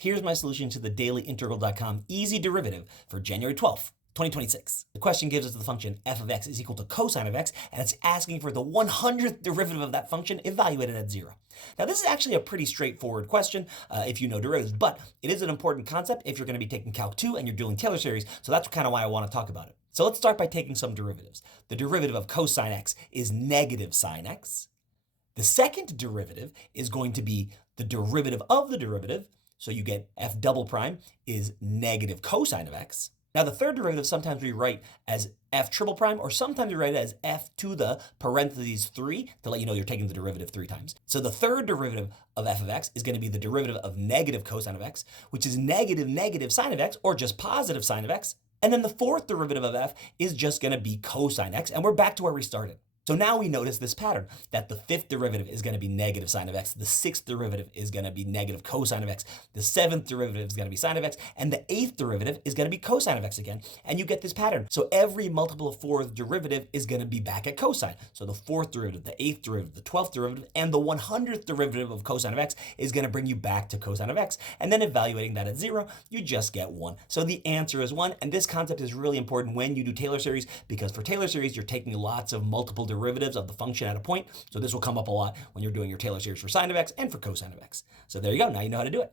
Here's my solution to the dailyintegral.com easy derivative for January 12th, 2026. The question gives us the function f of x is equal to cosine of x, and it's asking for the 100th derivative of that function evaluated at 0. Now, this is actually a pretty straightforward question if you know derivatives, but it is an important concept if you're going to be taking Calc 2 and you're doing Taylor series, so that's kind of why I want to talk about it. So let's start by taking some derivatives. The derivative of cosine x is negative sine x. The second derivative is going to be the derivative of the derivative, so you get f double prime is negative cosine of x. Now, the third derivative sometimes we write as f triple prime, or sometimes we write it as f to the parentheses 3 to let you know you're taking the derivative 3 times. So the third derivative of f of x is going to be the derivative of negative cosine of x, which is negative sine of x, or just positive sine of x. And then the fourth derivative of f is just going to be cosine x, and we're back to where we started. So now we notice this pattern that the fifth derivative is going to be negative sine of x, the sixth derivative is going to be negative cosine of x, the seventh derivative is going to be sine of x, and the eighth derivative is going to be cosine of x again. And you get this pattern. So every multiple of fourth derivative is going to be back at cosine. So the fourth derivative, the eighth derivative, the 12th derivative, and the 100th derivative of cosine of x is going to bring you back to cosine of x. And then evaluating that at 0, you just get 1. So the answer is 1. And this concept is really important when you do Taylor series, because for Taylor series, you're taking lots of multiple derivatives of the function at a point. So this will come up a lot when you're doing your Taylor series for sine of x and for cosine of x. So there you go. Now you know how to do it.